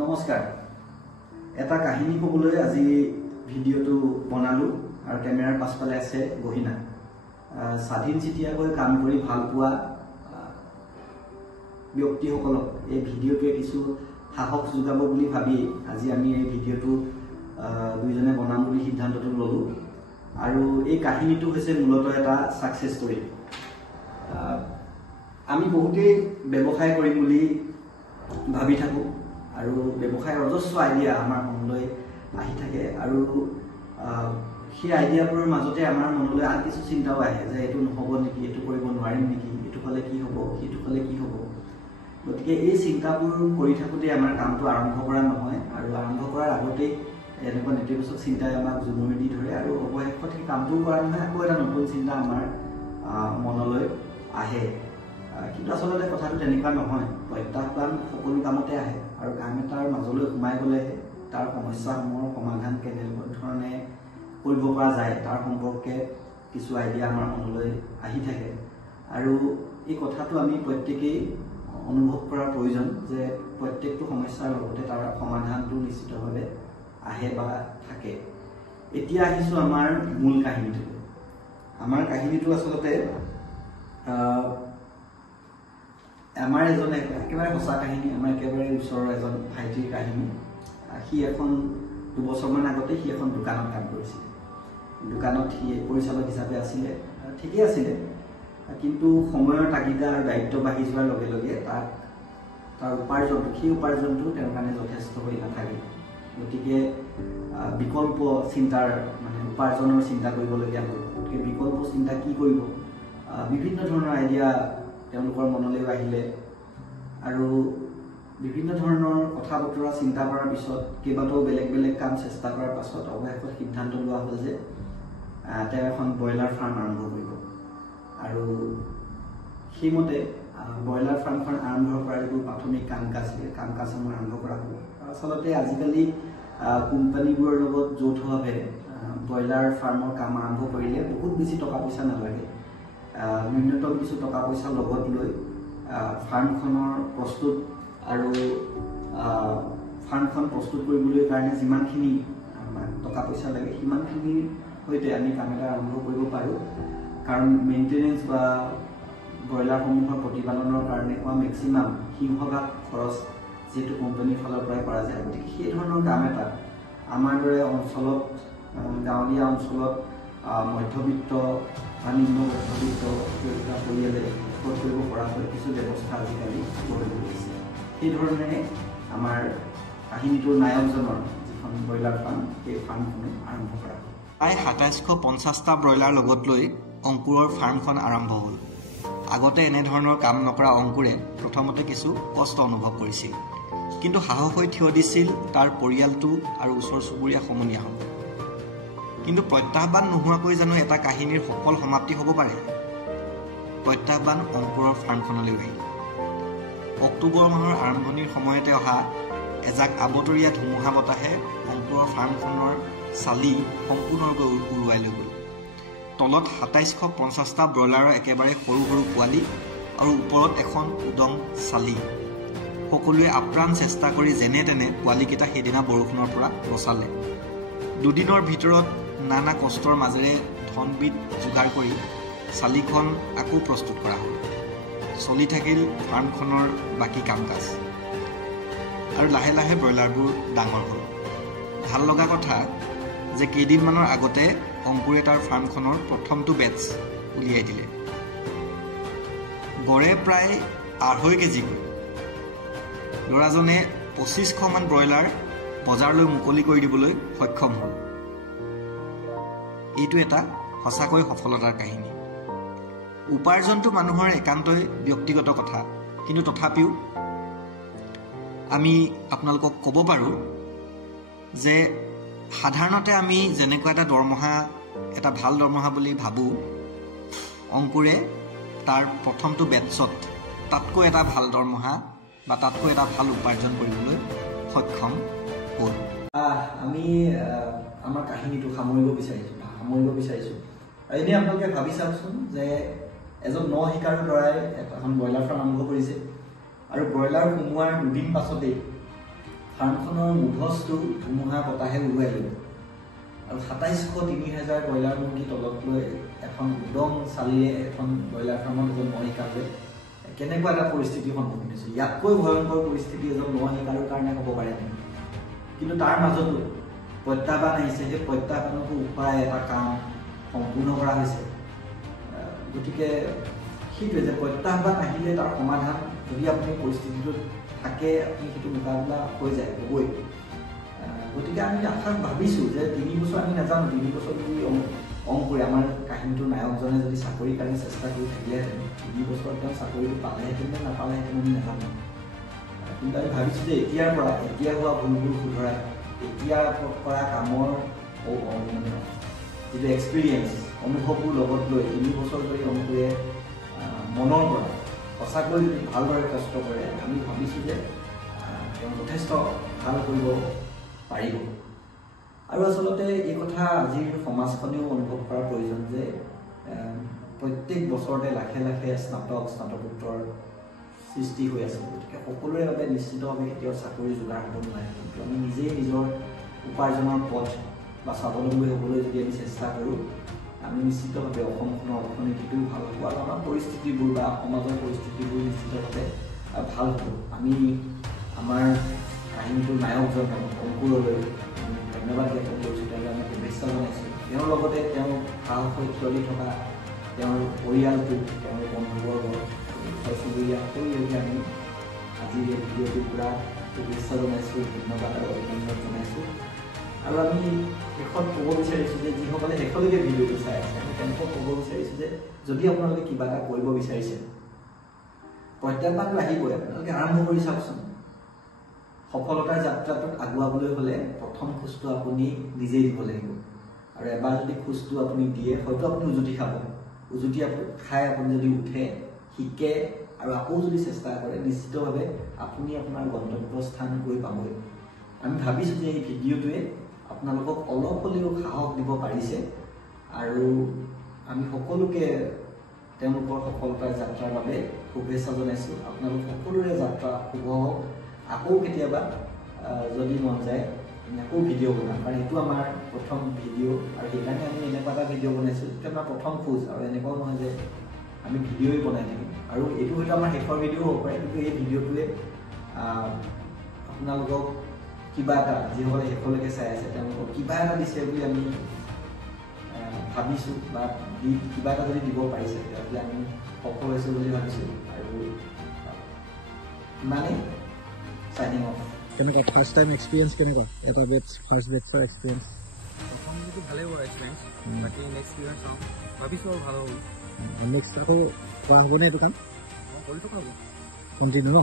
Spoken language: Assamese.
নমস্কাৰ এটা কাহিনী কবলৈ আজি ভিডিওটো বনালো আৰু ক্যামেৰাৰ পাছফালে আছে গহিনা স্বাধীন চিটিয়াকৈ কাম কৰি ভাল পোৱা ব্যক্তিসকলক এই ভিডিওটোৱে কিছু সাহস যোগাব বুলি ভাবি আজি আমি এই ভিডিওটো দুইজনে বনাম বুলি সিদ্ধান্তটো ললো আৰু এই কাহিনীটো হৈছে মূলত এটা সাকসেস ষ্টৰী আমি বহুতেই ব্যৱসায় কৰিম বুলি ভাবি থাকো আৰু ব্যৱসায়ৰ অজস্ৰ আইডিয়া আমাৰ মনলৈ আহি থাকে আৰু সেই আইডিয়াবোৰৰ মাজতে আমাৰ মনলৈ আন কিছু চিন্তাও আহে যে এটো নহব নেকি এটো কৰিব নোৱাৰিম নেকি এটো ফলে কি হ'ব এটো ফলে কি হ'ব গতিকে এই চিন্তাবোৰ কৰি থাকোতে আমাৰ কামটো আৰম্ভ কৰা নহয় আৰু আৰম্ভ কৰাৰ আগতে এনেকুৱা নেতিবাচক চিন্তাই আমাক জুমুৰি দি ধৰে আৰু অৱশেষত সেই কামটো কৰা নহয় আকৌ এটা নতুন চিন্তা আমাৰ মনলৈ আহে কিন্তু আসলে কথাটো তেনেকুৱা নহয় প্ৰত্যাহ্বান সকলো কামতে আহে আৰু কাম এটাৰ মাজলৈ সোমাই গলে তাৰ সমস্যাসমূহৰ সমাধান কেনেধৰণে কৰিব পৰা যায় তাৰ সম্পৰ্কে কিছু আইডিয়া আমাৰ মনলৈ আহি থাকে আৰু এই কথাটো আমি প্ৰত্যেকেই অনুভৱ কৰাৰ প্ৰয়োজন যে প্ৰত্যেকটো সমস্যাৰ লগতে তাৰ সমাধানটো নিশ্চিতভাৱে আহে বা থাকে এতিয়া আহিছো আমাৰ মূল কাহিনীটো আমাৰ কাহিনীটো আসলতে আমাৰ এজন একেবাৰে সঁচা কাহিনী আমাৰ একেবাৰে ওচৰৰ এজন ভাইটিৰ কাহিনী সি এখন 2 বছৰমান আগতে সি এখন দোকানত কাম কৰিছিল দোকানত সি পৰিচালক হিচাপে আছিলে ঠিকই আছিলে কিন্তু সময়ৰ তাগিদা আৰু দায়িত্ব বাঢ়ি যোৱাৰ লগে লগে তাৰ উপাৰ্জনটো তেওঁৰ কাৰণে যথেষ্ট হৈ নাথাকে গতিকে বিকল্প চিন্তাৰ মানে উপাৰ্জনৰ চিন্তা কৰিবলগীয়া হ'ল গতিকে বিকল্প চিন্তা কি কৰিব বিভিন্ন ধৰণৰ আইডিয়া তেওঁলোকৰ মনলৈ আহিলে আৰু বিভিন্ন ধৰণৰ কথা বতৰা চিন্তা কৰাৰ পিছত কেইবাটাও বেলেগ কাম চেষ্টা কৰাৰ পাছত অৱশেষত সিদ্ধান্ত লোৱা হ'ল যে তেওঁ এখন ব্ৰইলাৰ ফাৰ্ম আৰম্ভ কৰিব আৰু সেইমতে ব্ৰইলাৰ ফাৰ্মখন আৰম্ভ কৰাৰ যিবোৰ প্ৰাথমিক কাম কাজসমূহ আৰম্ভ কৰা হ'ব আচলতে আজিকালি কোম্পানীবোৰৰ লগত যৌথভাৱে ব্ৰইলাৰ ফাৰ্মৰ কাম আৰম্ভ কৰিলে বহুত বেছি টকা পইচা নালাগে ন্যূনতম কিছু টকা পইচা লগত লৈ ফাৰ্মখনৰ প্ৰস্তুত আৰু ফাৰ্মখন প্ৰস্তুত কৰিবলৈ কাৰণে যিমানখিনি টকা পইচা লাগে সিমানখিনিৰ সৈতে আমি কাম এটা আৰম্ভ কৰিব পাৰোঁ কাৰণ মেইনটেনেন্স বা ব্ৰইলাৰসমূহৰ প্ৰতিপালনৰ কাৰণে হোৱা মেক্সিমাম সিংহভাগ খৰচ যিটো কোম্পানীৰ ফালৰ পৰাই কৰা যায় গতিকে সেই ধৰণৰ কাম এটা আমাৰ দৰে অঞ্চলত গাঁৱলীয়া অঞ্চলত মধ্যবিত্ত বা নিম্ন মধ্যবিত্ত পৰিয়ালে কৰিব পৰাকৈ কিছু ব্যৱস্থা আজিকালি গঢ়ি তুলিছে সেইধৰণে আমাৰ কাহিনীটোৰ নায়কজনৰ যিখন ব্ৰইলাৰ ফাৰ্ম সেই ফাৰ্মখনো আৰম্ভ কৰা হ'ল প্ৰায় ২৭৫০টা ব্ৰইলাৰ লগত লৈ অংকুৰৰ ফাৰ্মখন আৰম্ভ হ'ল আগতে এনেধৰণৰ কাম নকৰা অংকুৰে প্ৰথমতে কিছু কষ্ট অনুভৱ কৰিছিল কিন্তু সাহস হৈ থিয় দিছিল তাৰ পৰিয়ালটো আৰু ওচৰ চুবুৰীয়া সমনীয়াসমূহ কিন্তু প্ৰত্যাহ্বান নোহোৱাকৈ জানো এটা কাহিনীৰ সফল সমাপ্তি হ'ব পাৰে প্ৰত্যাহ্বান অংকুৰৰ ফাৰ্মখনলৈ আহিল অক্টোবৰ মাহৰ আৰম্ভণিৰ সময়তে অহা এজাক আবতৰীয়া ধুমুহা বতাহে অংকুৰৰ ফাৰ্মখনৰ চালি সম্পূৰ্ণৰূপে উৰুৱাই লৈ গ'ল তলত ২৭৫০টা ব্ৰইলাৰৰ একেবাৰে সৰু সৰু পোৱালি আৰু ওপৰত এখন উদং চালি সকলোৱে আপ্ৰাণ চেষ্টা কৰি যেনে তেনে পোৱালিকেইটা সেইদিনা বৰষুণৰ পৰা বচালে দুদিনৰ ভিতৰত নানা কষ্টৰ মাজেৰে ধনবিধ যোগাৰ কৰি চালিখন আকৌ প্ৰস্তুত কৰা হ'ল চলি থাকিল ফাৰ্মখনৰ বাকী কাম কাজ আৰু লাহে লাহে ব্ৰইলাৰবোৰ ডাঙৰ হ'ল ভাল লগা কথা যে কেইদিনমানৰ আগতে অংকুৰে তাৰ ফাৰ্মখনৰ প্ৰথমটো বেটছ উলিয়াই দিলে গড়ে প্ৰায় ২.৫ কেজিকৈ ল'ৰাজনে ২৫০০মান ব্ৰইলাৰ বজাৰলৈ মুকলি কৰি দিবলৈ সক্ষম হ'ল এইটো এটা সঁচাকৈ সফলতাৰ কাহিনী উপাৰ্জনটো মানুহৰ একান্তই ব্যক্তিগত কথা কিন্তু তথাপিও আমি আপোনালোকক ক'ব পাৰোঁ যে সাধাৰণতে আমি যেনেকুৱা এটা ভাল দৰমহা বুলি ভাবোঁ অংকুৰে তাৰ প্ৰথমটো বেটছত তাতকৈ এটা ভাল দৰমহা বা তাতকৈ এটা ভাল উপাৰ্জন কৰিবলৈ সক্ষম হ'ল আমি আমাৰ কাহিনীটো সামৰিব বিচাৰিছোঁ এনে আপোনালোকে ভাবি চাওকচোন যে এজন শিকাৰু ল'ৰাই এখন ব্ৰইলাৰ ফাৰ্ম আৰম্ভ কৰিছে আৰু ব্ৰইলাৰ সোমোৱাৰ দুদিন পাছতেই ফাৰ্মখনৰ মুধচটো ধুমুহা বতাহে উৰুৱাই লৈ আৰু ২৭০০-৩০০০ ব্ৰইলাৰ মুৰ্গী তলত লৈ এখন উদং চালিয়ে এখন ব্ৰইলাৰ ফাৰ্মত এজন মহিকালে কেনেকুৱা এটা পৰিস্থিতিৰ সন্মুখীন হৈছে। ইয়াতকৈ ভয়ংকৰ পৰিস্থিতি এজন মহিকালৰ কাৰণে হ'ব পাৰে নেকি? কিন্তু তাৰ মাজতো প্ৰত্যাহ্বান আহিছে, সেই প্ৰত্যাহ্বানকো উপায় এটা কাম সম্পূৰ্ণ কৰা হৈছে। গতিকে সেইটোৱে যে প্ৰত্যাহ্বান আহিলে তাৰ সমাধান যদি আপুনি পৰিস্থিতিটোত থাকে আপুনি সেইটো মোকাবিলা হৈ যায় হ'বই। গতিকে আমি আশা ভাবিছোঁ যে ৩ বছৰ আমি নাজানো, ৩ বছৰ যদি কৰি আমাৰ কাহিনীটোৰ নায়কজনে যদি চাকৰিৰ কাৰণে চেষ্টা কৰি থাকিলেহেঁতেন ৩ বছৰত তেওঁ চাকৰিটো পালেহেঁতেন নে নাপালেহেঁতেন আমি নাজানো। কিন্তু আমি ভাবিছোঁ যে এতিয়াৰ পৰা এতিয়া হোৱা ভুলবোৰ শুধৰাই এতিয়া কৰা কামৰ মানে যিটো এক্সপিৰিয়েঞ্চ অনুভৱবোৰ লগত লৈ ৩ বছৰ ধৰি অনুভৱে মনৰ পৰা সঁচাকৈ যদি ভালদৰে কষ্ট কৰে আমি ভাবিছোঁ যে তেওঁ যথেষ্ট ভাল কৰিব পাৰিব। আৰু আচলতে এই কথা আজিৰ সমাজখনেও অনুভৱ কৰাৰ প্ৰয়োজন যে প্ৰত্যেক বছৰতে লাখে লাখে স্নাতকোত্তৰ সৃষ্টি হৈ আছে। গতিকে সকলোৰে বাবে নিশ্চিতভাৱে কেতিয়াও চাকৰি যোগাৰ হ'ব নোৱাৰে, কিন্তু আমি নিজেই নিজৰ উপাৰ্জনৰ পথ বা স্বাৱলম্বী হ'বলৈ যদি আমি চেষ্টা কৰোঁ আমি নিশ্চিতভাৱে অসমখনৰ অৰ্থনীতিটোও ভাল হ'ব আৰু আমাৰ পৰিস্থিতিবোৰ বা সমাজৰ পৰিস্থিতিবোৰ নিশ্চিতভাৱে ভাল হ'ব। আমি আমাৰ কাহিনীটোৰ নায়কজন অংকুৰলৈ ধন্যবাদ জ্ঞাপন কৰিছোঁ, তেওঁলৈ আমি শুভেচ্ছা জনাইছোঁ। তেওঁৰ লগতে তেওঁ সাহস হৈ থিয় দি থকা তেওঁৰ পৰিয়ালটো, তেওঁৰ বন্ধুবৰ্গ, ওচৰ চুবুৰীয়া সকলোলৈকে আমি আজি এই ভিডিঅ'টোৰ পৰা শুভেচ্ছা জনাইছোঁ, ধন্যবাদ আৰু অভিনন্দন জনাইছোঁ। আৰু আমি শেষত ক'ব বিচাৰিছোঁ যে যিসকলে শেষলৈকে ভিডিঅ'টো চাই আছে আমি তেওঁলোকক ক'ব বিচাৰিছোঁ যে যদি আপোনালোকে কিবা এটা কৰিব বিচাৰিছে প্ৰত্যাহ্বানটো আহিবই, আপোনালোকে আৰম্ভ কৰি চাওকচোন। সফলতাৰ যাত্ৰাটোত আগুৱাবলৈ হ'লে প্ৰথম খোজটো আপুনি নিজেই দিব লাগিব। আৰু এবাৰ যদি খোজটো আপুনি দিয়ে হয়তো আপুনি উজুতি খাব, উজুতি খাই আপুনি যদি উঠে শিকে আৰু আকৌ যদি চেষ্টা কৰে নিশ্চিতভাৱে আপুনি আপোনাৰ গন্তব্যস্থান গৈ পাবই। আমি ভাবিছোঁ যে এই ভিডিঅ'টোৱে আপোনালোকক অলপ হ'লেও সাহস দিব পাৰিছে আৰু আমি সকলোকে তেওঁলোকৰ সফলতাৰ যাত্ৰাৰ বাবে শুভেচ্ছা জনাইছোঁ। আপোনালোক সকলোৰে যাত্ৰা শুভ হওক। আকৌ কেতিয়াবা যদি মন যায় আমি আকৌ ভিডিঅ' বনাম, কাৰণ এইটো আমাৰ প্ৰথম ভিডিঅ' আৰু সেইকাৰণে আমি এনেকুৱা এটা ভিডিঅ' বনাইছোঁ যিটো আমাৰ প্ৰথম খোজ। আৰু এনেকুৱাও নহয় যে আমি ভিডিঅ'ই বনাই থাকিম আৰু এইটো হয়তো আমাৰ শেষৰ ভিডিঅ' হ'ব পাৰে, কিন্তু এই ভিডিঅ'টোৱে আপোনালোকক কিবা এটা যিসকলে শেষলৈকে চাই আছে তেওঁলোকক কিবা এটা দিছে বুলি আমি ভাবিছোঁ বা কিবা এটা যদি দিব পাৰিছে তেতিয়াহ'লে আমি সফল হৈছোঁ বুলি ভাবিছোঁ। আৰু ইমানেই চাইনিং অফ। কেনেকুৱা ফাৰ্ষ্ট টাইম এক্সপিৰিয়েঞ্চ কেনেকুৱা এটা ফাৰ্ষ্ট বেটছৰ এক্সপিৰিয়েঞ্চ? প্ৰথম যিটো ভালেই হোৱা এক্সপিৰিয়েঞ্চ, বাকী নেক্সট ইয়াৰ চাওঁ, ভাবিছোঁ আৰু ভাল হ'ব। নেক্সট আকৌ কৰা হ'বনে এইটো কাম? কৰি থকা হ'ব কণ্টিনিউ ন?